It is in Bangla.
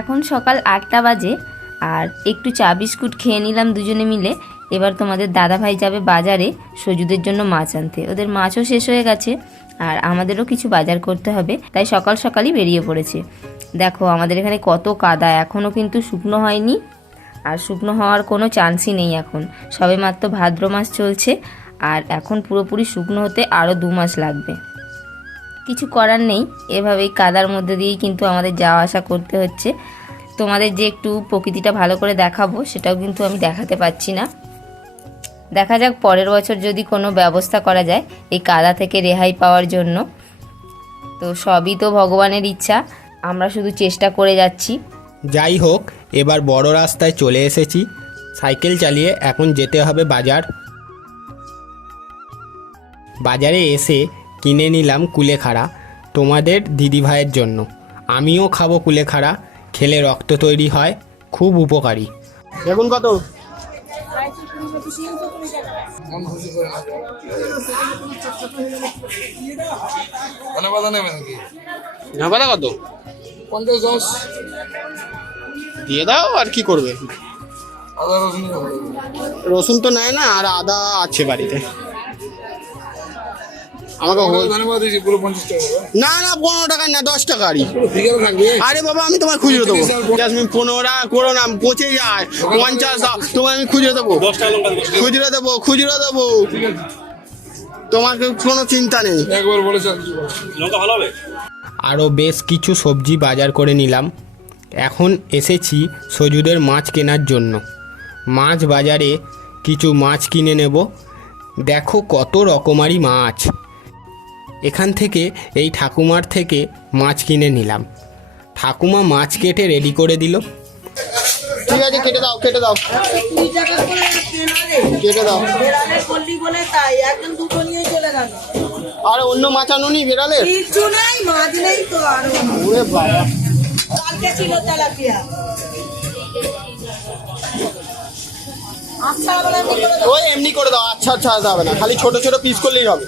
এখন সকাল 8টা বাজে আর একটু চা বিস্কুট খেয়ে নিলাম দুজনে মিলে। এবার তোমাদের দাদাভাই যাবে বাজারে সজুদের জন্য মাছ আনতে। ওদের মাছও শেষ হয়ে গেছে আর আমাদেরও কিছু বাজার করতে হবে, তাই সকাল সকালই বেরিয়ে পড়েছে। দেখো আমাদের এখানে কত কাদা, এখনও কিন্তু শুকনো হয়নি আর শুকনো হওয়ার কোনো চান্সই নেই। এখন সবে মাত্র ভাদ্র মাস চলছে আর এখন পুরোপুরি শুকনো হতে আরও 2 মাস লাগবে। কিছু করার নেই, এভাবেই কাদার মধ্যে দিয়েই কিন্তু আমাদের যাওয়া আসা করতে হচ্ছে। তোমাদের যে একটু প্রকৃতিটা ভালো করে দেখাবো সেটাও কিন্তু আমি দেখাতে পাচ্ছি না। দেখা যাক পরের বছর যদি কোনো ব্যবস্থা করা যায় এই কাদা থেকে রেহাই পাওয়ার জন্য। তো সবই তো ভগবানের ইচ্ছা, আমরা শুধু চেষ্টা করে যাচ্ছি। যাই হোক, এবার বড় রাস্তায় চলে এসেছি। সাইকেল চালিয়ে এখন যেতে হবে বাজার। বাজারে এসে কিনে নিলাম কুলেখাড়া তোমাদের দিদিভাইয়ের জন্য। আমিও খাবো কুলেখাড়া, খেলে রক্ত তৈরি হয়, খুব উপকারী। দেখুন কত ঝাঁপাটা কত 50-10 দিয়ে দাও, আর কি করবে। আদা রসুন রসুন তো নেয় না, আর আদা আছে বাড়িতে। আমাকে ধন্যবাদ দিয়েছি পুরো 50 টাকা। না না 15 টাকা না, 10 টাকারই। বিকেল থাকবে। আরে বাবা আমি তোমার খুচরো দেবো। তুমি 15 টাকা করো না, পচে যায়। 50 দাও, তোমার আমি খুচরো দেবো। খুচরো দেবো তোমাকে, কোনো চিন্তা নেই। একবার বলেছ লঙ্কা ভালো হবে। আরও বেশ কিছু সবজি বাজার করে নিলাম। এখন এসেছি সজুদের মাছ কেনার জন্য। মাছ বাজারে কিছু মাছ কিনে নেব। দেখো কত রকমারি মাছ। এখান থেকে এই ঠাকুমার থেকে মাছ কিনে নিলাম। ঠাকুমা মাছ কেটে রেডি করে দিল। ঠিক আছে, কেটে দাও কেটে দাও কেটে দাও। আর অন্য মাছ আনুনি বেড়ালে? ওরে বাবা, ওই এমনি করে দাও। আচ্ছা আচ্ছা হবে না, খালি ছোট ছোট পিস করলেই হবে।